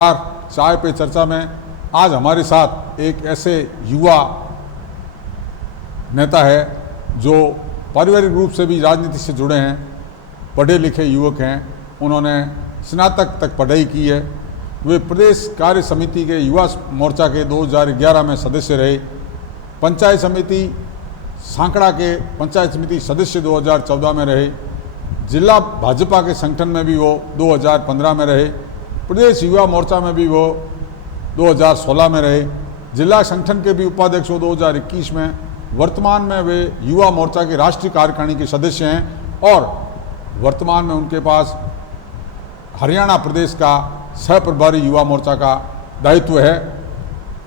चाय पे चर्चा में आज हमारे साथ एक ऐसे युवा नेता है जो पारिवारिक रूप से भी राजनीति से जुड़े हैं, पढ़े लिखे युवक हैं। उन्होंने स्नातक तक पढ़ाई की है। वे प्रदेश कार्य समिति के युवा मोर्चा के 2011 में सदस्य रहे। पंचायत समिति सांकड़ा के पंचायत समिति सदस्य 2014 में रहे। जिला भाजपा के संगठन में भी वो 2015 में रहे। प्रदेश युवा मोर्चा में भी वो 2016 में रहे। जिला संगठन के भी उपाध्यक्ष वो 2021 में। वर्तमान में वे युवा मोर्चा के राष्ट्रीय कार्यकारिणी के सदस्य हैं और वर्तमान में उनके पास हरियाणा प्रदेश का सह प्रभारी युवा मोर्चा का दायित्व है।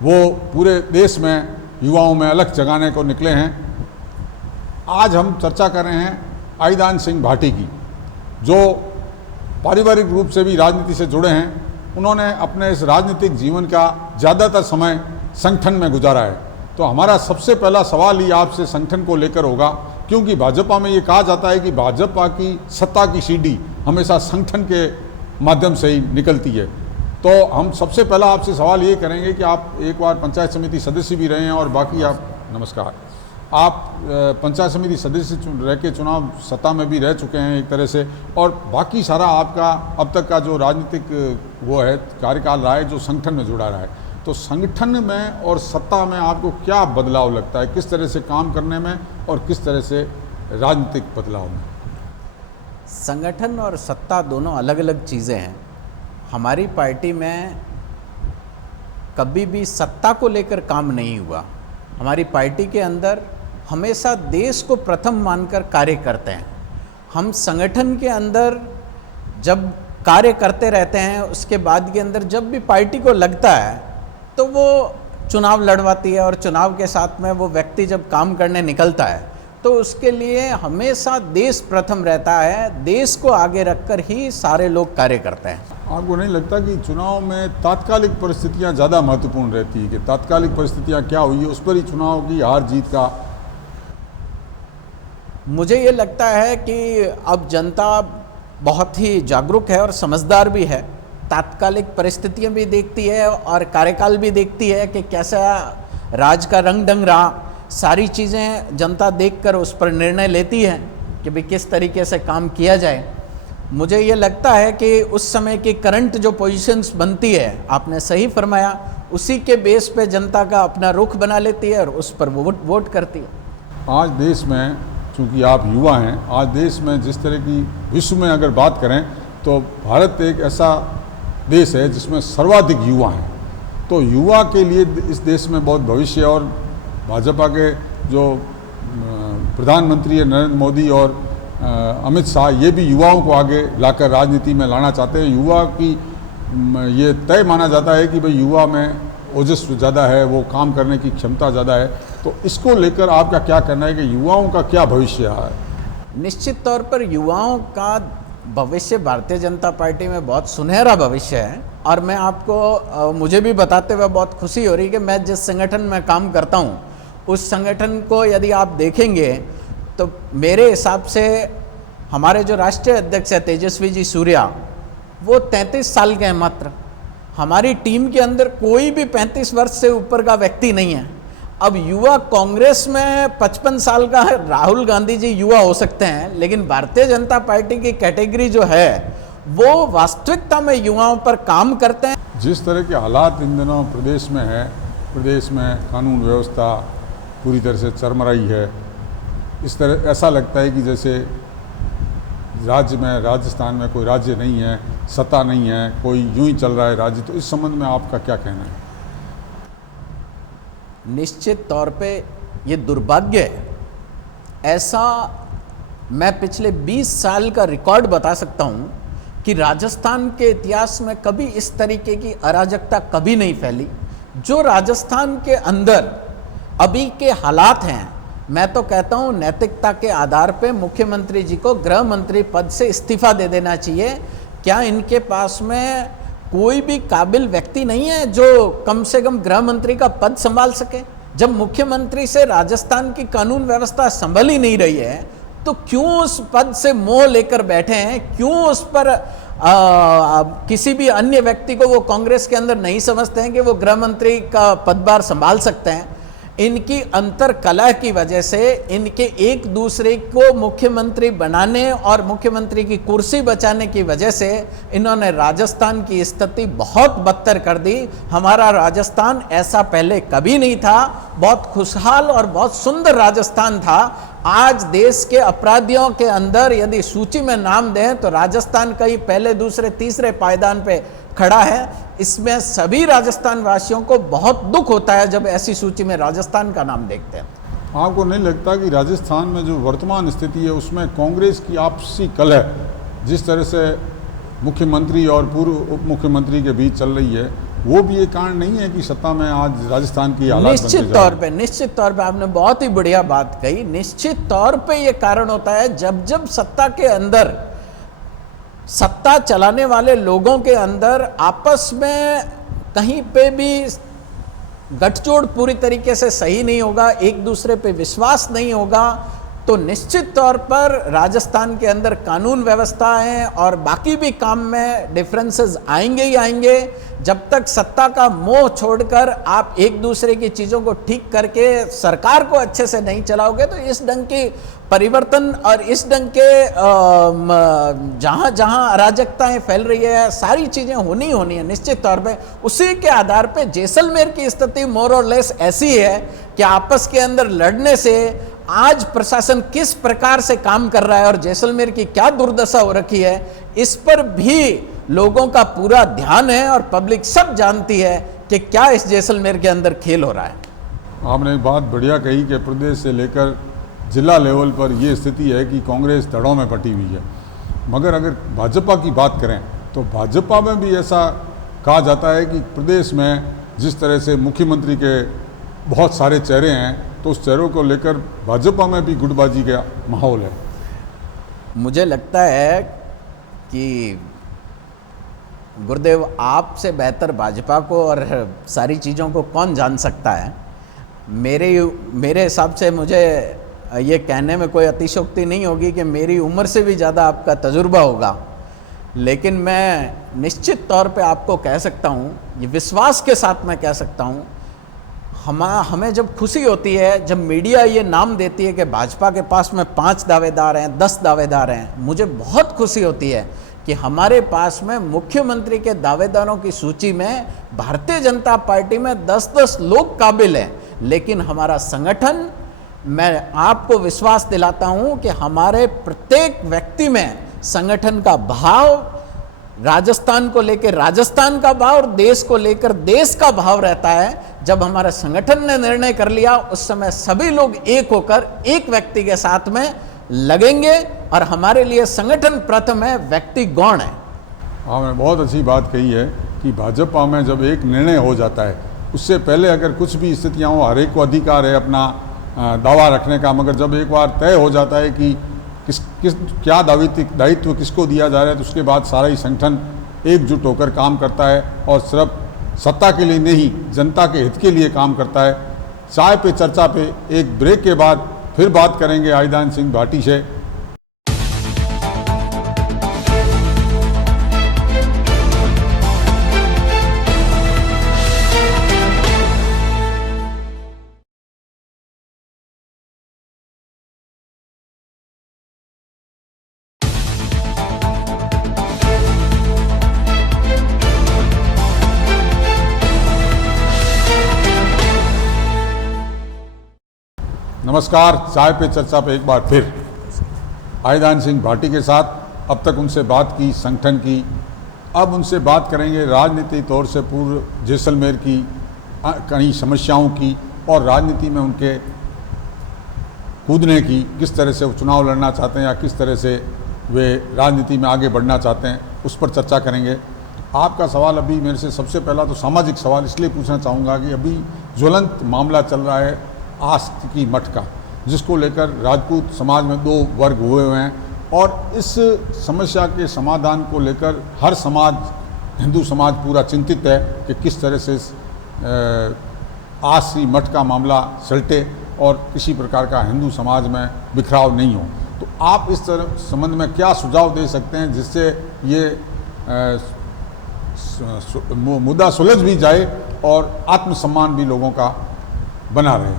वो पूरे देश में युवाओं में अलग जगाने को निकले हैं। आज हम चर्चा कर रहे हैं आईदान सिंह भाटी की, जो पारिवारिक रूप से भी राजनीति से जुड़े हैं। उन्होंने अपने इस राजनीतिक जीवन का ज़्यादातर समय संगठन में गुजारा है। तो हमारा सबसे पहला सवाल ही आपसे संगठन को लेकर होगा, क्योंकि भाजपा में ये कहा जाता है कि भाजपा की सत्ता की सीढ़ी हमेशा संगठन के माध्यम से ही निकलती है। तो हम सबसे पहला आपसे सवाल ये करेंगे कि आप एक बार पंचायत समिति सदस्य भी रहे हैं और बाकी आप पंचायत समिति सदस्य रह के चुनाव सत्ता में भी रह चुके हैं एक तरह से, और बाकी सारा आपका अब तक का जो राजनीतिक वो है कार्यकाल रहा है जो संगठन में जुड़ा रहा है। तो संगठन में और सत्ता में आपको क्या बदलाव लगता है, किस तरह से काम करने में और किस तरह से राजनीतिक बदलाव में? संगठन और सत्ता दोनों अलग अलग चीज़ें हैं। हमारी पार्टी में कभी भी सत्ता को लेकर काम नहीं हुआ। हमारी पार्टी के अंदर हमेशा देश को प्रथम मानकर कार्य करते हैं। हम संगठन के अंदर जब कार्य करते रहते हैं, उसके बाद के अंदर जब भी पार्टी को लगता है तो वो चुनाव लड़वाती है, और चुनाव के साथ में वो व्यक्ति जब काम करने निकलता है तो उसके लिए हमेशा देश प्रथम रहता है। देश को आगे रखकर ही सारे लोग कार्य करते हैं। आपको नहीं लगता कि चुनाव में तात्कालिक परिस्थितियां ज़्यादा महत्वपूर्ण रहती है, कि तात्कालिक परिस्थितियां क्या हुई है उस पर ही चुनाव की हार जीत का? मुझे ये लगता है कि अब जनता बहुत ही जागरूक है और समझदार भी है। तात्कालिक परिस्थितियां भी देखती है और कार्यकाल भी देखती है कि कैसा राज का रंग ढंग रहा। सारी चीज़ें जनता देखकर उस पर निर्णय लेती है कि भाई किस तरीके से काम किया जाए। मुझे ये लगता है कि उस समय की करंट जो पोजीशंस बनती है, आपने सही फरमाया, उसी के बेस पे जनता का अपना रुख बना लेती है और उस पर वोट करती है। आज देश में, चूँकि आप युवा हैं, आज देश में जिस तरह की विश्व में अगर बात करें तो भारत एक ऐसा देश है जिसमें सर्वाधिक युवा हैं। तो युवा के लिए इस देश में बहुत भविष्य है, और भाजपा के जो प्रधानमंत्री है नरेंद्र मोदी और अमित शाह, ये भी युवाओं को आगे लाकर राजनीति में लाना चाहते हैं। युवा की ये तय माना जाता है कि भाई युवा में ओजस्व ज़्यादा है, वो काम करने की क्षमता ज़्यादा है। तो इसको लेकर आपका क्या कहना है कि युवाओं का क्या भविष्य है? निश्चित तौर पर युवाओं का भविष्य भारतीय जनता पार्टी में बहुत सुनहरा भविष्य है। और मैं आपको मुझे भी बताते हुए बहुत खुशी हो रही कि मैं जिस संगठन में काम करता हूँ उस संगठन को यदि आप देखेंगे तो मेरे हिसाब से हमारे जो राष्ट्रीय अध्यक्ष है तेजस्वी जी सूर्या, वो 33 साल के हैं मात्र। हमारी टीम के अंदर कोई भी 35 वर्ष से ऊपर का व्यक्ति नहीं है। अब युवा कांग्रेस में 55 साल का राहुल गांधी जी युवा हो सकते हैं, लेकिन भारतीय जनता पार्टी की कैटेगरी जो है वो वास्तविकता में युवाओं पर काम करते हैं। जिस तरह के हालात इन दिनों प्रदेश में है, प्रदेश में कानून व्यवस्था पूरी तरह से चरमराई है। इस तरह ऐसा लगता है कि जैसे राज्य में, राजस्थान में कोई राज्य नहीं है, सत्ता नहीं है, कोई यूं ही चल रहा है राज्य। तो इस संबंध में आपका क्या कहना है? निश्चित तौर पे ये दुर्भाग्य है। ऐसा मैं पिछले 20 साल का रिकॉर्ड बता सकता हूँ कि राजस्थान के इतिहास में कभी इस तरीके की अराजकता कभी नहीं फैली। जो राजस्थान के अंदर अभी के हालात हैं, मैं तो कहता हूँ नैतिकता के आधार पे मुख्यमंत्री जी को गृह मंत्री पद से इस्तीफा दे देना चाहिए। क्या इनके पास में कोई भी काबिल व्यक्ति नहीं है जो कम से कम गृह मंत्री का पद संभाल सके? जब मुख्यमंत्री से राजस्थान की कानून व्यवस्था संभल ही नहीं रही है तो क्यों उस पद से मोह लेकर बैठे हैं? क्यों उस पर किसी भी अन्य व्यक्ति को वो कांग्रेस के अंदर नहीं समझते हैं कि वो गृह मंत्री का पदभार संभाल सकते हैं। इनकी अंतर कलह की वजह से, इनके एक दूसरे को मुख्यमंत्री बनाने और मुख्यमंत्री की कुर्सी बचाने की वजह से इन्होंने राजस्थान की स्थिति बहुत बदतर कर दी। हमारा राजस्थान ऐसा पहले कभी नहीं था, बहुत खुशहाल और बहुत सुंदर राजस्थान था। आज देश के अपराधियों के अंदर यदि सूची में नाम दें तो राजस्थान कहीं पहले, दूसरे, तीसरे पायदान पे खड़ा है। इसमें सभी राजस्थान वासियों को बहुत दुख होता है जब ऐसी सूची में राजस्थान का नाम देखते हैं। आपको नहीं लगता कि राजस्थान में जो वर्तमान स्थिति है उसमें कांग्रेस की आपसी कलह जिस तरह से मुख्यमंत्री और पूर्व उप मुख्यमंत्री के बीच चल रही है, वो भी ये कारण नहीं है कि सत्ता में आज राजस्थान की हालात निश्चित तौर पे आपने बहुत ही बढ़िया बात कही। निश्चित तौर पे ये कारण होता है जब जब सत्ता के अंदर, सत्ता चलाने वाले लोगों के अंदर आपस में कहीं पे भी गठजोड़ पूरी तरीके से सही नहीं होगा, एक दूसरे पे विश्वास नहीं होगा, तो निश्चित तौर पर राजस्थान के अंदर कानून व्यवस्था है और बाकी भी काम में डिफरेंसेस आएंगे ही आएंगे। जब तक सत्ता का मोह छोड़कर आप एक दूसरे की चीज़ों को ठीक करके सरकार को अच्छे से नहीं चलाओगे तो इस ढंग की परिवर्तन और इस ढंग के जहाँ जहाँ अराजकताएं फैल रही है, सारी चीज़ें होनी है निश्चित तौर पे। उसी के आधार पे जैसलमेर की स्थिति मोर और लेस ऐसी है कि आपस के अंदर लड़ने से आज प्रशासन किस प्रकार से काम कर रहा है और जैसलमेर की क्या दुर्दशा हो रखी है, इस पर भी लोगों का पूरा ध्यान है और पब्लिक सब जानती है कि क्या इस जैसलमेर के अंदर खेल हो रहा है। आपने एक बात बढ़िया कही कि प्रदेश से लेकर जिला लेवल पर ये स्थिति है कि कांग्रेस धड़ों में बटी हुई है। मगर अगर भाजपा की बात करें तो भाजपा में भी ऐसा कहा जाता है कि प्रदेश में जिस तरह से मुख्यमंत्री के बहुत सारे चेहरे हैं तो उस चेहरों को लेकर भाजपा में भी गुटबाजी का माहौल है। मुझे लगता है कि गुरुदेव आपसे बेहतर भाजपा को और सारी चीज़ों को कौन जान सकता है। मेरे हिसाब से मुझे ये कहने में कोई अतिशयोक्ति नहीं होगी कि मेरी उम्र से भी ज़्यादा आपका तजुर्बा होगा, लेकिन मैं निश्चित तौर पे आपको कह सकता हूँ, ये विश्वास के साथ मैं कह सकता हूँ, हमें जब खुशी होती है, जब मीडिया ये नाम देती है कि भाजपा के पास में 5 दावेदार हैं, 10 दावेदार हैं, मुझे बहुत खुशी होती है कि हमारे पास में मुख्यमंत्री के दावेदारों की सूची में भारतीय जनता पार्टी में 10-10 लोग काबिल हैं। लेकिन हमारा संगठन, मैं आपको विश्वास दिलाता हूं कि हमारे प्रत्येक व्यक्ति में संगठन का भाव, राजस्थान को लेकर राजस्थान का भाव और देश को लेकर देश का भाव रहता है। जब हमारे संगठन ने निर्णय कर लिया उस समय सभी लोग एक होकर एक व्यक्ति के साथ में लगेंगे और हमारे लिए संगठन प्रथम है, व्यक्ति गौण है। आपने बहुत अच्छी बात कही है कि भाजपा में जब एक निर्णय हो जाता है उससे पहले अगर कुछ भी स्थितियाँ हो, हर एक को अधिकार है अपना दावा रखने का, मगर जब एक बार तय हो जाता है कि किस क्या दायित्व किसको दिया जा रहा है तो उसके बाद सारा ही संगठन एकजुट होकर काम करता है और सिर्फ सत्ता के लिए नहीं, जनता के हित के लिए काम करता है। चाय पे चर्चा पे एक ब्रेक के बाद फिर बात करेंगे आईदान सिंह भाटी से। नमस्कार, चाय पे चर्चा पे एक बार फिर आईदान सिंह भाटी के साथ। अब तक उनसे बात की संगठन की, अब उनसे बात करेंगे राजनीतिक तौर से पूर्व जैसलमेर की कई समस्याओं की और राजनीति में उनके कूदने की, किस तरह से वो चुनाव लड़ना चाहते हैं या किस तरह से वे राजनीति में आगे बढ़ना चाहते हैं, उस पर चर्चा करेंगे। आपका सवाल अभी मेरे से सबसे पहला तो सामाजिक सवाल इसलिए पूछना चाहूँगा कि अभी ज्वलंत मामला चल रहा है आस्तिकी मठ का, जिसको लेकर राजपूत समाज में 2 वर्ग हुए हैं और इस समस्या के समाधान को लेकर हर समाज, हिंदू समाज पूरा चिंतित है कि किस तरह से आस्तिकी मठ का मामला सलटे और किसी प्रकार का हिंदू समाज में बिखराव नहीं हो। तो आप इस तरह संबंध में क्या सुझाव दे सकते हैं जिससे ये मुद्दा सुलझ भी जाए और आत्मसम्मान भी लोगों का बना रहे।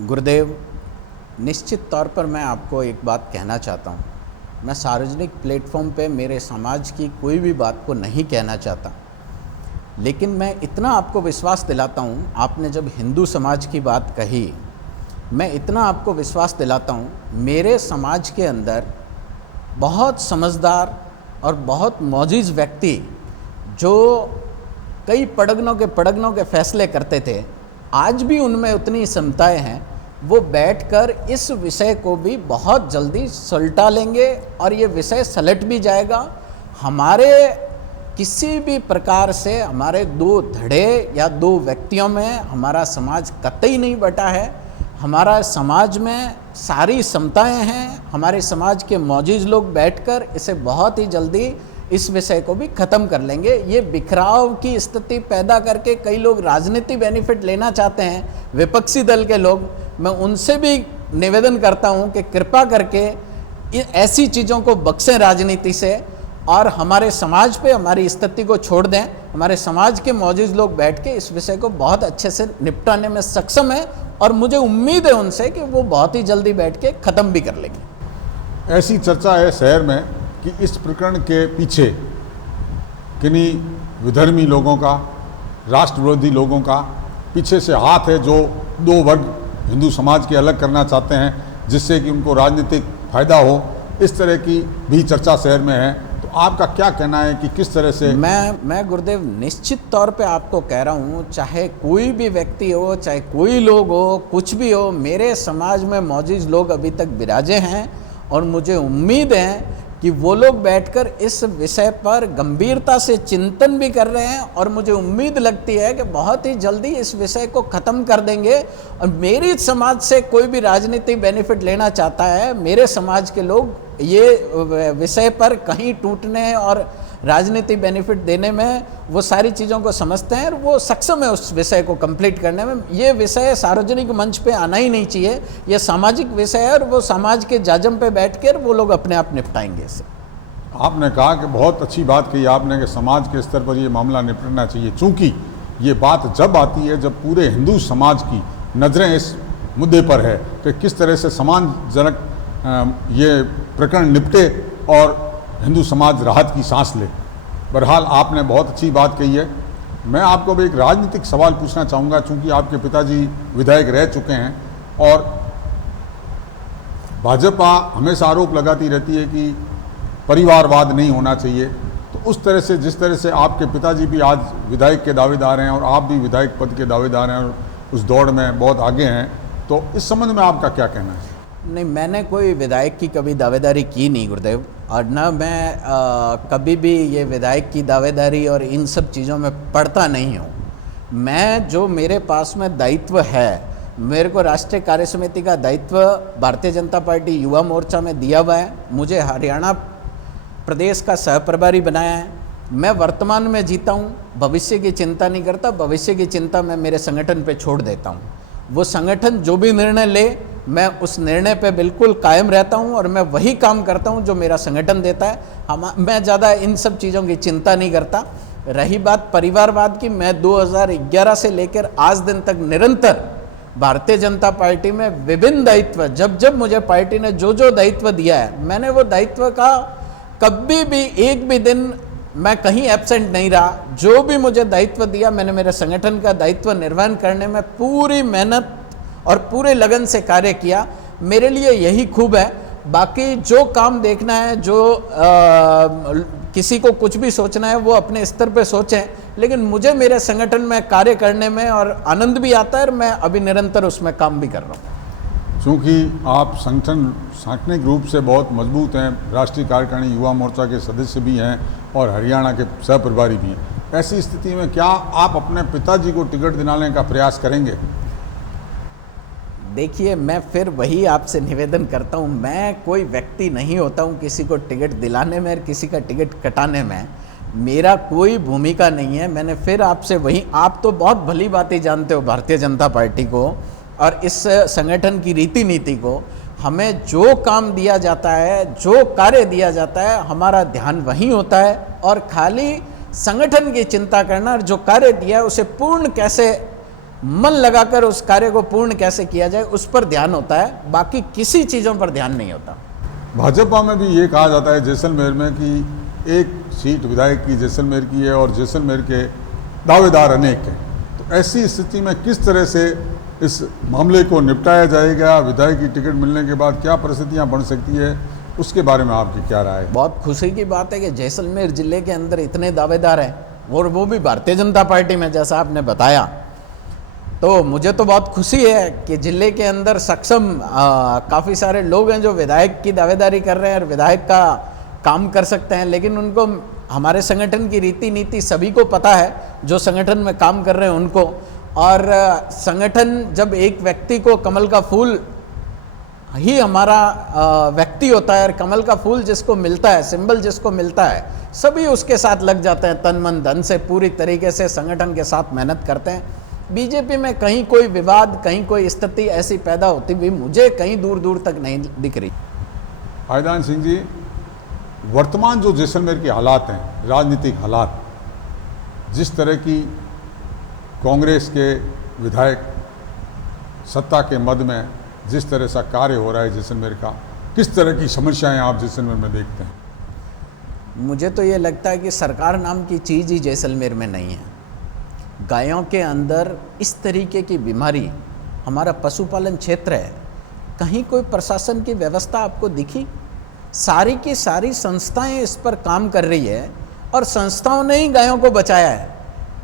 गुरुदेव, निश्चित तौर पर मैं आपको एक बात कहना चाहता हूँ। मैं सार्वजनिक प्लेटफॉर्म पे मेरे समाज की कोई भी बात को नहीं कहना चाहता, लेकिन मैं इतना आपको विश्वास दिलाता हूँ, आपने जब हिंदू समाज की बात कही, मैं इतना आपको विश्वास दिलाता हूँ, मेरे समाज के अंदर बहुत समझदार और बहुत मौजिज़ व्यक्ति जो कई पड़गनों के फैसले करते थे, आज भी उनमें उतनी क्षमताएं हैं, वो बैठकर इस विषय को भी बहुत जल्दी सुलटा लेंगे और ये विषय सलट भी जाएगा। हमारे किसी भी प्रकार से हमारे दो धड़े या दो व्यक्तियों में हमारा समाज कतई नहीं बटा है। हमारा समाज में सारी क्षमताएं हैं। हमारे समाज के मौजूद लोग बैठकर इसे बहुत ही जल्दी इस विषय को भी ख़त्म कर लेंगे। ये बिखराव की स्थिति पैदा करके कई लोग राजनीति बेनिफिट लेना चाहते हैं, विपक्षी दल के लोग। मैं उनसे भी निवेदन करता हूं कि कृपा करके ऐसी चीज़ों को बख्शें राजनीति से और हमारे समाज पे हमारी स्थिति को छोड़ दें। हमारे समाज के मौजूद लोग बैठ के इस विषय को बहुत अच्छे से निपटाने में सक्षम है और मुझे उम्मीद है उनसे कि वो बहुत ही जल्दी बैठ के ख़त्म भी कर लेंगे। ऐसी चर्चा है शहर में कि इस प्रकरण के पीछे किन्हीं विधर्मी लोगों का, राष्ट्र विरोधी लोगों का पीछे से हाथ है, जो दो वर्ग हिंदू समाज के अलग करना चाहते हैं जिससे कि उनको राजनीतिक फायदा हो। इस तरह की भी चर्चा शहर में है। तो आपका क्या कहना है कि किस तरह से? मैं गुरुदेव निश्चित तौर पे आपको कह रहा हूँ, चाहे कोई भी व्यक्ति हो, चाहे कोई लोग हो, कुछ भी हो, मेरे समाज में मौजूद लोग अभी तक विराजे हैं और मुझे उम्मीद है कि वो लोग बैठकर इस विषय पर गंभीरता से चिंतन भी कर रहे हैं और मुझे उम्मीद लगती है कि बहुत ही जल्दी इस विषय को ख़त्म कर देंगे। और मेरी समाज से कोई भी राजनीतिक बेनिफिट लेना चाहता है, मेरे समाज के लोग ये विषय पर कहीं टूटने और राजनीतिक बेनिफिट देने में वो सारी चीज़ों को समझते हैं और वो सक्षम है उस विषय को कंप्लीट करने में। ये विषय सार्वजनिक मंच पे आना ही नहीं चाहिए। ये सामाजिक विषय है और वो समाज के जाजम पे बैठकर वो लोग अपने आप निपटाएंगे इसे। आपने कहा कि बहुत अच्छी बात कही आपने कि समाज के स्तर पर ये मामला निपटना चाहिए, चूँकि ये बात जब आती है जब पूरे हिंदू समाज की नज़रें इस मुद्दे पर है कि किस तरह से सम्मानजनक ये प्रकरण निपटे और हिंदू समाज राहत की सांस ले। बहरहाल आपने बहुत अच्छी बात कही है। मैं आपको भी एक राजनीतिक सवाल पूछना चाहूँगा, चूँकि आपके पिताजी विधायक रह चुके हैं और भाजपा हमेशा आरोप लगाती रहती है कि परिवारवाद नहीं होना चाहिए। तो उस तरह से जिस तरह से आपके पिताजी भी आज विधायक के दावेदार हैं और आप भी विधायक पद के दावेदार हैं और उस दौड़ में बहुत आगे हैं, तो इस संबंध में आपका क्या कहना है? नहीं, मैंने कोई विधायक की कभी दावेदारी की नहीं गुरुदेव, और न मैं कभी भी ये विधायक की दावेदारी और इन सब चीज़ों में पढ़ता नहीं हूँ। मैं जो मेरे पास में दायित्व है, मेरे को राष्ट्रीय कार्य समिति का दायित्व भारतीय जनता पार्टी युवा मोर्चा में दिया हुआ है। मुझे हरियाणा प्रदेश का सहप्रभारी बनाया है। मैं वर्तमान में जीता हूँ, भविष्य की चिंता नहीं करता। भविष्य की चिंता मैं मेरे संगठन पे छोड़ देता हूँ। वो संगठन जो भी निर्णय ले, मैं उस निर्णय पे बिल्कुल कायम रहता हूँ और मैं वही काम करता हूँ जो मेरा संगठन देता है। मैं ज़्यादा इन सब चीज़ों की चिंता नहीं करता। रही बात परिवारवाद की, मैं 2011 से लेकर आज दिन तक निरंतर भारतीय जनता पार्टी में विभिन्न दायित्व, जब जब मुझे पार्टी ने जो जो दायित्व दिया है, मैंने वो दायित्व का कभी भी एक भी दिन मैं कहीं एब्सेंट नहीं रहा। जो भी मुझे दायित्व दिया, मैंने मेरे संगठन का दायित्व निर्वहन करने में पूरी मेहनत और पूरे लगन से कार्य किया। मेरे लिए यही खूब है। बाकी जो काम देखना है, जो किसी को कुछ भी सोचना है, वो अपने स्तर पे सोचें, लेकिन मुझे मेरे संगठन में कार्य करने में और आनंद भी आता है और मैं अभी निरंतर उसमें काम भी कर रहा हूँ। चूँकि आप सांगठनिक रूप से बहुत मजबूत हैं, राष्ट्रीय कार्यकारिणी युवा मोर्चा के सदस्य भी हैं और हरियाणा के सह प्रभारी भी हैं, ऐसी स्थिति में क्या आप अपने पिताजी को टिकट दिलाने का प्रयास करेंगे? देखिए, मैं फिर वही आपसे निवेदन करता हूँ, मैं कोई व्यक्ति नहीं होता हूँ किसी को टिकट दिलाने में और किसी का टिकट कटाने में। मेरा कोई भूमिका नहीं है। मैंने फिर आपसे वही, आप तो बहुत भली बातें जानते हो भारतीय जनता पार्टी को और इस संगठन की रीति नीति को। हमें जो काम दिया जाता है, जो कार्य दिया जाता है, हमारा ध्यान वहीं होता है और खाली संगठन की चिंता करना और जो कार्य दिया है उसे पूर्ण कैसे, मन लगाकर उस कार्य को पूर्ण कैसे किया जाए, उस पर ध्यान होता है, बाकी किसी चीज़ों पर ध्यान नहीं होता। भाजपा में भी ये कहा जाता है जैसलमेर में कि एक सीट विधायक की जैसलमेर की है और जैसलमेर के दावेदार अनेक हैं। तो ऐसी स्थिति में किस तरह से इस मामले को निपटाया जाएगा? विधायक की टिकट मिलने के बाद क्या परिस्थितियां बन सकती है, उसके बारे में आपकी क्या राय है? बहुत खुशी की बात है कि जैसलमेर जिले के अंदर इतने दावेदार हैं और वो भी भारतीय जनता पार्टी में, जैसा आपने बताया। तो मुझे तो बहुत खुशी है कि जिले के अंदर सक्षम काफ़ी सारे लोग हैं जो विधायक की दावेदारी कर रहे हैं और विधायक का काम कर सकते हैं, लेकिन उनको हमारे संगठन की रीति नीति सभी को पता है, जो संगठन में काम कर रहे हैं उनको। और संगठन जब एक व्यक्ति को, कमल का फूल ही हमारा व्यक्ति होता है और कमल का फूल जिसको मिलता है, सिंबल जिसको मिलता है, सभी उसके साथ लग जाते हैं, तन मन धन से पूरी तरीके से संगठन के साथ मेहनत करते हैं। बीजेपी में कहीं कोई विवाद, कहीं कोई स्थिति ऐसी पैदा होती हुई मुझे कहीं दूर दूर तक नहीं दिख रही। आयदान सिंह जी, वर्तमान जो जैसलमेर के हालात हैं, राजनीतिक हालात, जिस तरह की कांग्रेस के विधायक सत्ता के मद में जिस तरह सा कार्य हो रहा है जैसलमेर का, किस तरह की समस्याएं आप जैसलमेर में देखते हैं? मुझे तो ये लगता है कि सरकार नाम की चीज़ ही जैसलमेर में नहीं है। गायों के अंदर इस तरीके की बीमारी, हमारा पशुपालन क्षेत्र है, कहीं कोई प्रशासन की व्यवस्था आपको दिखी? सारी की सारी संस्थाएं इस पर काम कर रही है और संस्थाओं ने ही गायों को बचाया है।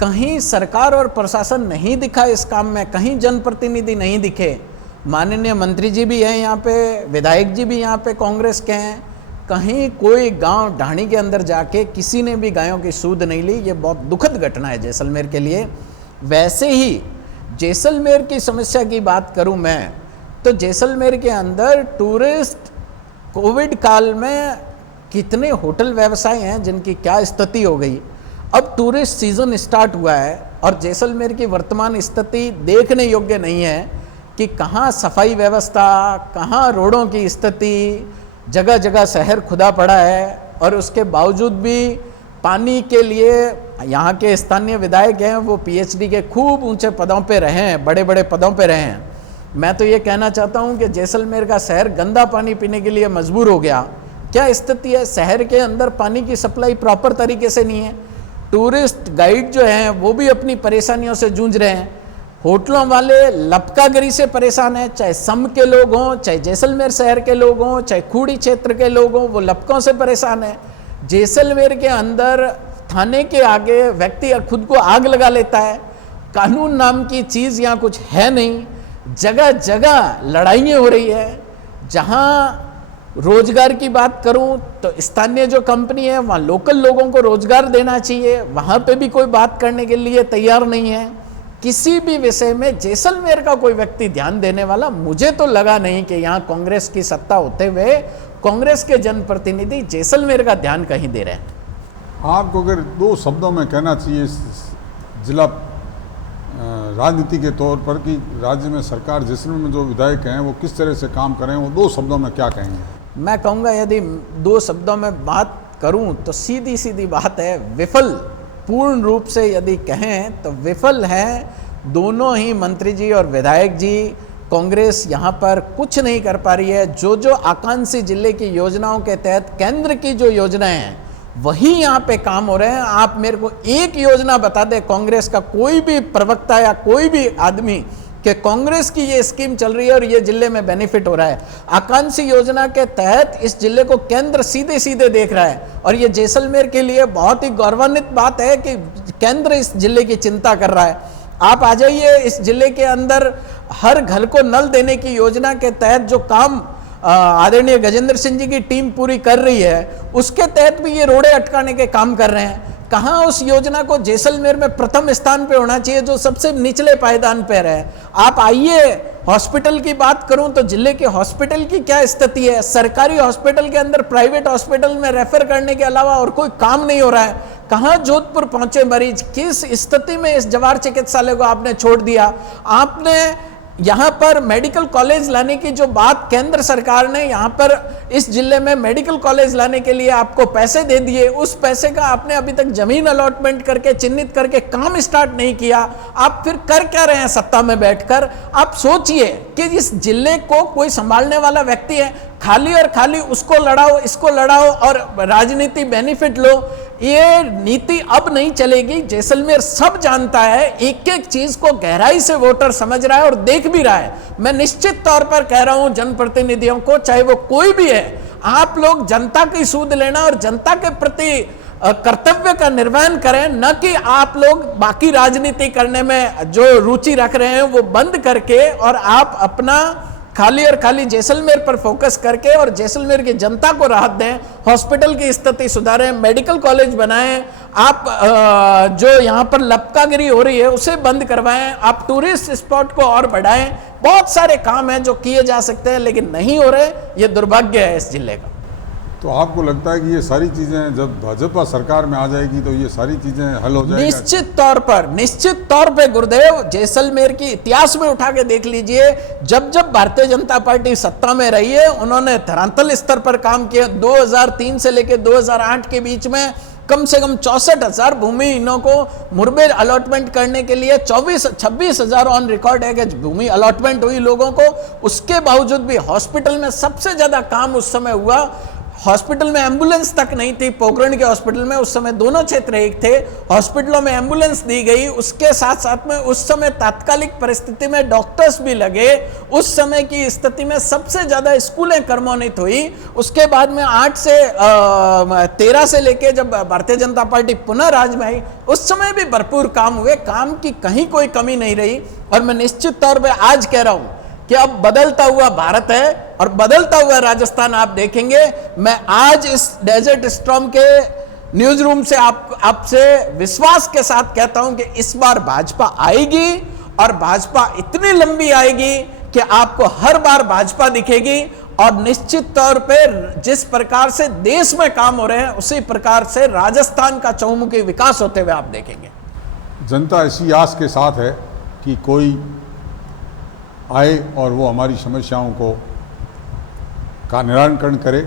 कहीं सरकार और प्रशासन नहीं दिखा इस काम में, कहीं जनप्रतिनिधि नहीं दिखे। माननीय मंत्री जी भी हैं यहाँ पे, विधायक जी भी यहाँ पे कांग्रेस के हैं, कहीं कोई गांव ढाणी के अंदर जाके किसी ने भी गायों की सूध नहीं ली। ये बहुत दुखद घटना है जैसलमेर के लिए। वैसे ही जैसलमेर की समस्या की बात करूं मैं, तो जैसलमेर के अंदर टूरिस्ट, कोविड काल में कितने होटल व्यवसाय हैं जिनकी क्या स्थिति हो गई। अब टूरिस्ट सीजन स्टार्ट हुआ है और जैसलमेर की वर्तमान स्थिति देखने योग्य नहीं है कि कहाँ सफाई व्यवस्था, कहाँ रोडों की स्थिति, जगह जगह शहर खुदा पड़ा है और उसके बावजूद भी पानी के लिए यहाँ के स्थानीय विधायक हैं, वो पीएचडी के खूब ऊंचे पदों पे रहे हैं, बड़े बड़े पदों पे रहे हैं। मैं तो ये कहना चाहता हूँ कि जैसलमेर का शहर गंदा पानी पीने के लिए मजबूर हो गया। क्या स्थिति है, शहर के अंदर पानी की सप्लाई प्रॉपर तरीके से नहीं है। टूरिस्ट गाइड जो हैं वो भी अपनी परेशानियों से जूझ रहे हैं। होटलों वाले लपकागिरी से परेशान हैं, चाहे सम के लोग हों, चाहे जैसलमेर शहर के लोग हों, चाहे खूड़ी क्षेत्र के लोग हों, वो लपकों से परेशान हैं। जैसलमेर के अंदर थाने के आगे व्यक्ति खुद को आग लगा लेता है। कानून नाम की चीज़ यहाँ कुछ है नहीं, जगह जगह लड़ाइयाँ हो रही है। जहाँ रोजगार की बात करूं तो स्थानीय जो कंपनी है वहाँ लोकल लोगों को रोजगार देना चाहिए, वहाँ पे भी कोई बात करने के लिए तैयार नहीं है। किसी भी विषय में जैसलमेर का कोई व्यक्ति ध्यान देने वाला मुझे तो लगा नहीं कि यहाँ कांग्रेस की सत्ता होते हुए कांग्रेस के जनप्रतिनिधि जैसलमेर का ध्यान कहीं दे रहे हैं। आपको अगर दो शब्दों में कहना चाहिए जिला राजनीति के तौर पर कि राज्य में सरकार जैसलमेर में जो विधायक हैं वो किस तरह से काम करें, वो दो शब्दों में क्या कहेंगे? मैं कहूँगा यदि दो शब्दों में बात करूँ तो सीधी सीधी बात है, विफल। पूर्ण रूप से यदि कहें तो विफल हैं दोनों ही मंत्री जी और विधायक जी। कांग्रेस यहाँ पर कुछ नहीं कर पा रही है। जो आकांक्षी जिले की योजनाओं के तहत केंद्र की जो योजनाएं हैं वही यहाँ पे काम हो रहे हैं। आप मेरे को एक योजना बता दे कांग्रेस का कोई भी प्रवक्ता या कोई भी आदमी कि कांग्रेस की ये स्कीम चल रही है और ये जिले में बेनिफिट हो रहा है। आकांक्षी योजना के तहत इस जिले को केंद्र सीधे सीधे देख रहा है और ये जैसलमेर के लिए बहुत ही गौरवान्वित बात है कि केंद्र इस जिले की चिंता कर रहा है। आप आ जाइए, इस जिले के अंदर हर घर को नल देने की योजना के तहत जो काम आदरणीय गजेंद्र सिंह जी की टीम पूरी कर रही है, उसके तहत भी ये रोडे अटकाने के काम कर रहे हैं। कहाँ उस योजना को जैसलमेर में प्रथम स्थान पे होना चाहिए जो सबसे निचले पायदान पर है। आप आइए, हॉस्पिटल की बात करूं तो जिले के हॉस्पिटल की क्या स्थिति है। सरकारी हॉस्पिटल के अंदर प्राइवेट हॉस्पिटल में रेफर करने के अलावा और कोई काम नहीं हो रहा है। कहाँ जोधपुर पहुंचे मरीज, किस स्थिति में इस जवाहर चिकित्सालय को आपने छोड़ दिया। आपने यहाँ पर मेडिकल कॉलेज लाने की जो बात केंद्र सरकार ने यहाँ पर इस जिले में मेडिकल कॉलेज लाने के लिए आपको पैसे दे दिए, उस पैसे का आपने अभी तक जमीन अलॉटमेंट करके चिन्हित करके काम स्टार्ट नहीं किया। आप फिर कर क्या रहे हैं सत्ता में बैठकर? आप सोचिए कि इस जिले को कोई संभालने वाला व्यक्ति है, खाली और खाली उसको लड़ाओ इसको लड़ाओ और राजनीति बेनिफिट लो। ये नीति अब नहीं चलेगी। जैसलमेर सब जानता है, एक एक चीज को गहराई से वोटर समझ रहा है और देख भी रहा है। मैं निश्चित तौर पर कह रहा हूं जनप्रतिनिधियों को, चाहे वो कोई भी है, आप लोग जनता की सूद लेना और जनता के प्रति कर्तव्य का निर्वहन करें, न कि आप लोग बाकी राजनीति करने में जो रुचि रख रहे हैं वो बंद करके और आप अपना खाली और खाली जैसलमेर पर फोकस करके और जैसलमेर की जनता को राहत दें, हॉस्पिटल की स्थिति सुधारें, मेडिकल कॉलेज बनाएं, आप जो यहाँ पर लपकागिरी हो रही है उसे बंद करवाएं, आप टूरिस्ट स्पॉट को और बढ़ाएं। बहुत सारे काम हैं जो किए जा सकते हैं लेकिन नहीं हो रहे। ये दुर्भाग्य है इस जिले का। तो आपको लगता है कि ये सारी चीज़ें जब भाजपा सरकार में आ जाएगी तो ये सारी चीज़ें हल हो जाएंगी? निश्चित तौर पर गुरुदेव, जैसलमेर की इतिहास में उठा के देख लीजिए, जब जब भारतीय जनता पार्टी सत्ता में रही है उन्होंने धरातल स्तर पर काम किया। 2003 से लेकर 2008 के बीच में कम से कम 64,000 भूमिहीनों को मुरबे अलॉटमेंट करने के लिए 26,000 ऑन रिकॉर्ड है कि भूमि अलॉटमेंट हुई लोगों को। उसके बावजूद भी हॉस्पिटल में सबसे ज्यादा काम उस समय हुआ। हॉस्पिटल में एम्बुलेंस तक नहीं थी। पोखरण के हॉस्पिटल में उस समय दोनों क्षेत्र एक थे, हॉस्पिटलों में एम्बुलेंस दी गई। उसके साथ साथ में उस समय तात्कालिक परिस्थिति में डॉक्टर्स भी लगे। उस समय की स्थिति में सबसे ज्यादा स्कूलें क्रमोन्नत हुई। उसके बाद में 8 से 13 से लेके जब भारतीय जनता पार्टी पुनः राज में आई, उस समय भी भरपूर काम हुए। काम की कहीं कोई कमी नहीं रही। और मैं निश्चित तौर पर आज कह रहा हूं कि अब बदलता हुआ भारत है और बदलता हुआ राजस्थान आप देखेंगे। मैं आज इस डेजर्ट स्टॉर्म के न्यूज रूम से आपसे विश्वास के साथ कहता हूं कि इस बार भाजपा आएगी और भाजपा इतनी लंबी आएगी कि आपको हर बार भाजपा दिखेगी। और निश्चित तौर पर जिस प्रकार से देश में काम हो रहे हैं उसी प्रकार से राजस्थान का चहुमुखी विकास होते हुए आप देखेंगे। जनता ऐसी आस के साथ है कि कोई आए और वो हमारी समस्याओं को का निराकरण करे,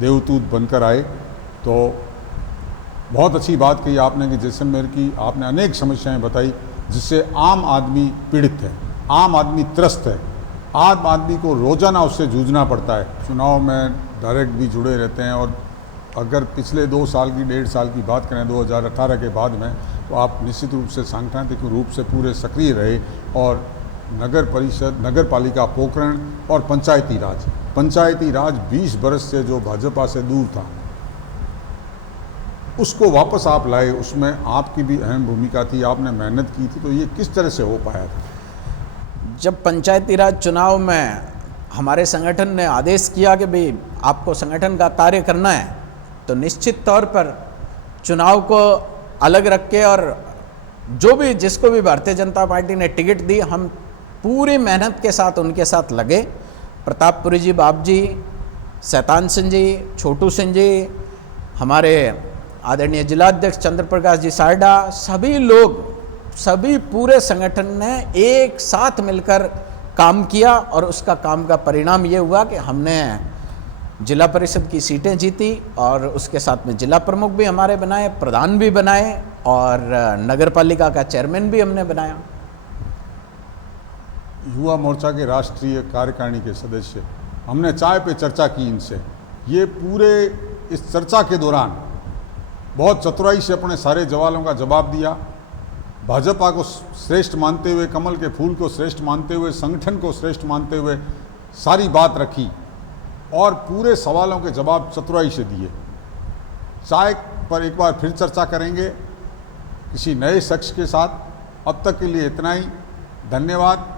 देवदूत बनकर आए। तो बहुत अच्छी बात कही आपने कि जैसलमेर की आपने अनेक समस्याएं बताई जिससे आम आदमी पीड़ित है, आम आदमी त्रस्त है, आम आदमी को रोज़ाना उससे जूझना पड़ता है। चुनाव में डायरेक्ट भी जुड़े रहते हैं और अगर पिछले 2 साल की 1.5 साल की बात करें 2018 के बाद में, तो आप निश्चित रूप से सांगठनिक रूप से पूरे सक्रिय रहे और नगर परिषद, नगर पालिका पोखरण और पंचायती राज 20 बरस से जो भाजपा से दूर था उसको वापस आप लाए। उसमें आपकी भी अहम भूमिका थी, आपने मेहनत की थी। तो ये किस तरह से हो पाया था? जब पंचायती राज चुनाव में हमारे संगठन ने आदेश किया कि भाई आपको संगठन का कार्य करना है, तो निश्चित तौर पर चुनाव को अलग रख के और जो भी जिसको भी भारतीय जनता पार्टी ने टिकट दी, हम पूरी मेहनत के साथ उनके साथ लगे। प्रतापपुरी जी, बाप जी, शैतान सिंह जी, छोटू सिंह जी, हमारे आदरणीय जिलाध्यक्ष चंद्र प्रकाश जी सारडा, सभी लोग, सभी पूरे संगठन ने एक साथ मिलकर काम किया और उसका काम का परिणाम ये हुआ कि हमने जिला परिषद की सीटें जीती और उसके साथ में जिला प्रमुख भी हमारे बनाए, प्रधान भी बनाए और नगर पालिका का चेयरमैन भी हमने बनाया। युवा मोर्चा के राष्ट्रीय कार्यकारिणी के सदस्य, हमने चाय पे चर्चा की इनसे। ये पूरे इस चर्चा के दौरान बहुत चतुराई से अपने सारे सवालों का जवाब दिया। भाजपा को श्रेष्ठ मानते हुए, कमल के फूल को श्रेष्ठ मानते हुए, संगठन को श्रेष्ठ मानते हुए सारी बात रखी और पूरे सवालों के जवाब चतुराई से दिए। चाय पर एक बार फिर चर्चा करेंगे किसी नए शख्स के साथ। अब तक के लिए इतना ही। धन्यवाद।